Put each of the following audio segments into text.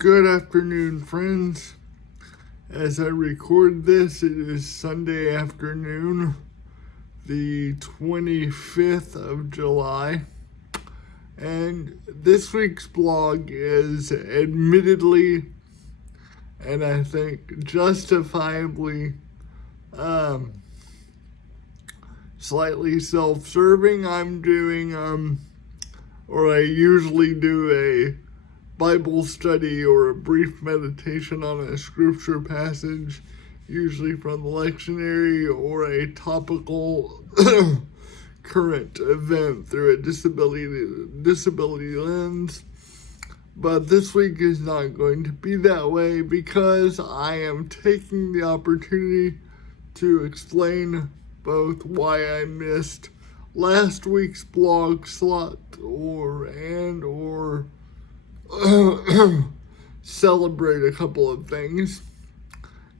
Good afternoon, friends. As I record this, it is Sunday afternoon, the 25th of July. And this week's blog is admittedly, and I think justifiably, slightly self-serving. I usually do a Bible study or a brief meditation on a scripture passage, usually from the lectionary, or a topical current event through a disability lens. But this week is not going to be that way because I am taking the opportunity to explain both why I missed last week's blog slot or celebrate a couple of things.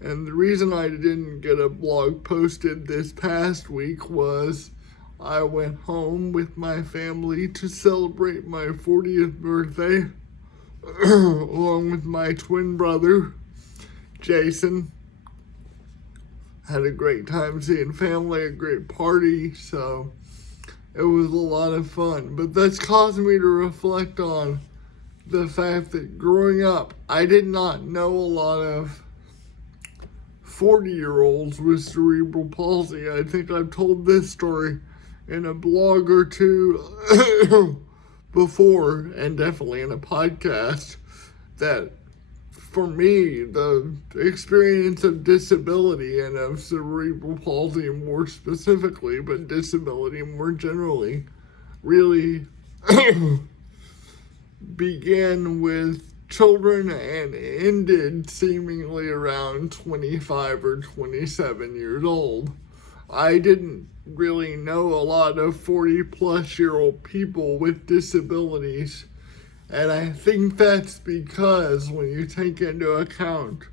And the reason I didn't get a blog posted this past week was I went home with my family to celebrate my 40th birthday along with my twin brother, Jason. Had a great time seeing family, a great party, so it was a lot of fun. But that's caused me to reflect on the fact that growing up, I did not know a lot of 40-year-olds with cerebral palsy. I think I've told this story in a blog or two before, and definitely in a podcast, that for me, the experience of disability and of cerebral palsy more specifically, but disability more generally, really began with children and ended seemingly around 25 or 27 years old. I didn't really know a lot of 40-plus-year-old people with disabilities, and I think that's because when you take into account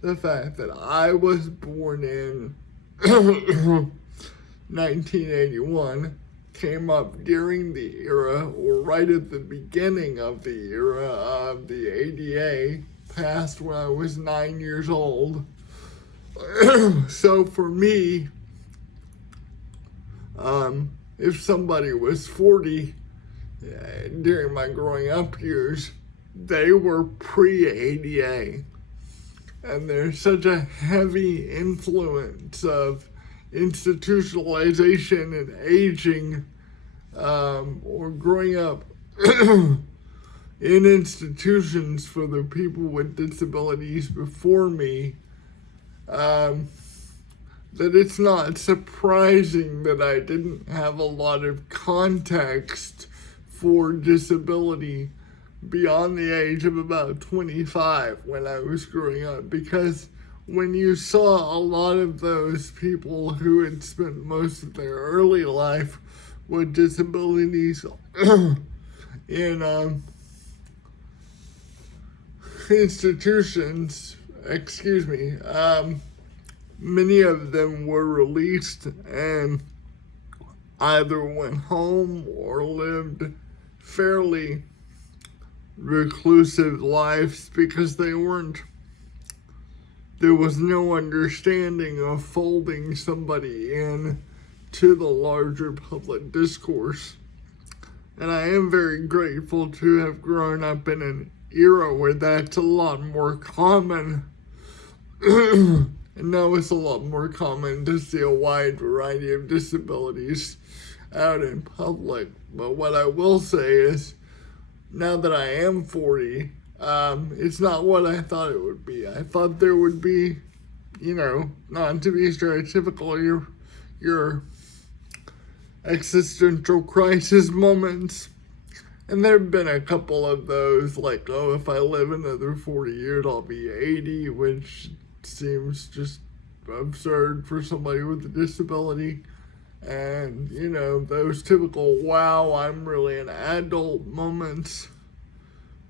the fact that I was born in 1981, came up during the era, or right at the beginning of the era of the ADA, passed when I was 9 years old. So for me, if somebody was 40 during my growing up years, they were pre-ADA. And there's such a heavy influence of institutionalization and aging, or growing up in institutions for the people with disabilities before me, that it's not surprising that I didn't have a lot of context for disability beyond the age of about 25 when I was growing up, because when you saw a lot of those people who had spent most of their early life with disabilities in institutions, many of them were released and either went home or lived fairly reclusive lives because there was no understanding of folding somebody in to the larger public discourse. And I am very grateful to have grown up in an era where that's a lot more common. And now it's a lot more common to see a wide variety of disabilities out in public. But what I will say is, now that I am 40, it's not what I thought it would be. I thought there would be, not to be stereotypical, your existential crisis moments. And there have been a couple of those, like, if I live another 40 years, I'll be 80, which seems just absurd for somebody with a disability. And, those typical, wow, I'm really an adult moments.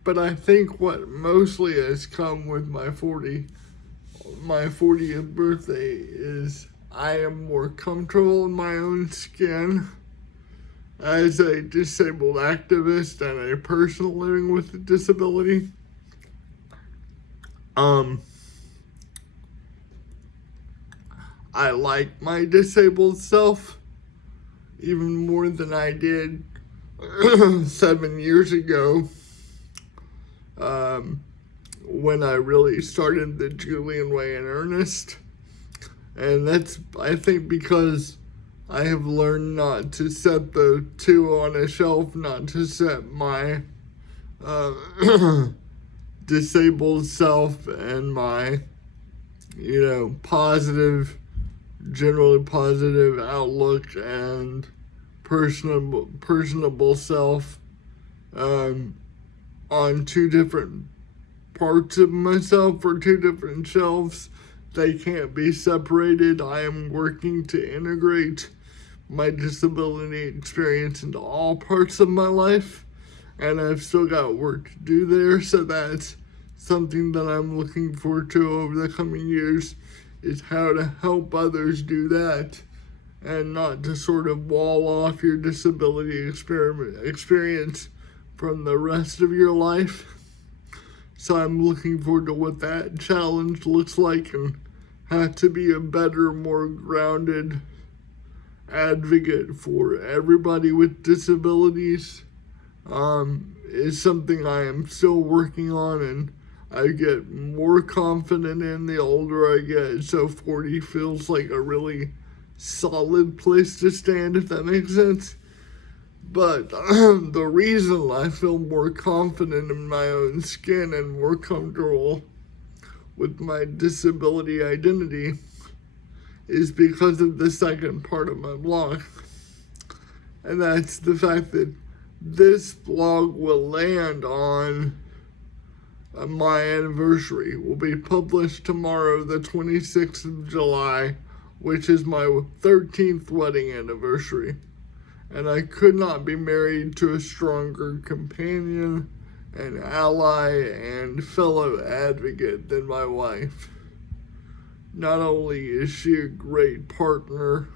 But I think what mostly has come with my 40th birthday is I am more comfortable in my own skin. As a disabled activist and a person living with a disability, Um, I like my disabled self even more than I did 7 years ago, when I really started the Julian way in earnest. And that's, I think, because I have learned not to set the two on a shelf, not to set my disabled self and my, generally positive outlook and personable self on two different parts of myself or two different shelves. They can't be separated. I am working to integrate my disability experience into all parts of my life, and I've still got work to do there, so that's something that I'm looking forward to over the coming years, is how to help others do that and not to sort of wall off your disability experience from the rest of your life. So I'm looking forward to what that challenge looks like and how to be a better, more grounded advocate for everybody with disabilities. Is something I am still working on, and I get more confident in the older I get. So 40 feels like a really solid place to stand, if that makes sense. But the reason I feel more confident in my own skin and more comfortable with my disability identity is because of the second part of my blog. And that's the fact that this blog will land on my anniversary. It will be published tomorrow, the 26th of July, which is my 13th wedding anniversary. And I could not be married to a stronger companion and ally and fellow advocate than my wife. Not only is she a great partner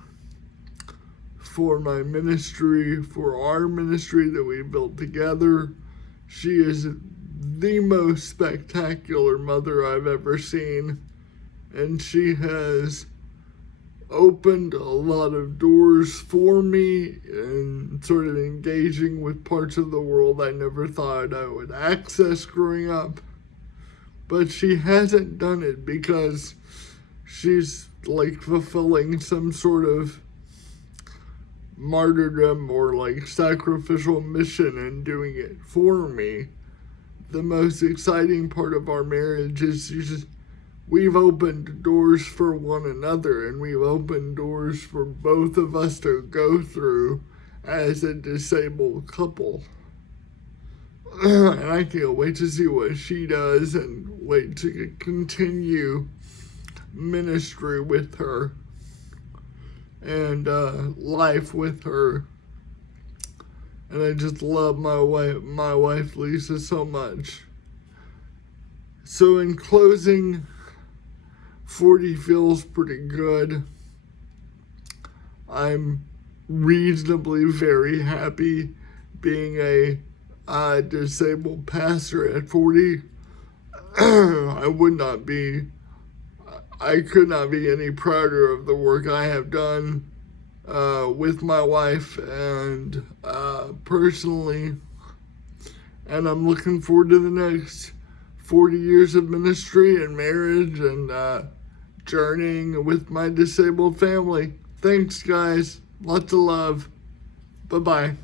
for my ministry, for our ministry that we built together, she is the most spectacular mother I've ever seen, and she has opened a lot of doors for me and sort of engaging with parts of the world I never thought I would access growing up. But she hasn't done it because she's like fulfilling some sort of martyrdom or like sacrificial mission and doing it for me. The most exciting part of our marriage is we've opened doors for one another, and we've opened doors for both of us to go through as a disabled couple. And I can't wait to see what she does and wait to continue ministry with her and life with her. And I just love my wife Lisa so much. So in closing, 40 feels pretty good. I'm reasonably very happy being a disabled pastor at 40. I could not be any prouder of the work I have done with my wife and personally. And I'm looking forward to the next 40 years of ministry and marriage and journeying with my disabled family. Thanks, guys. Lots of love. Bye-bye.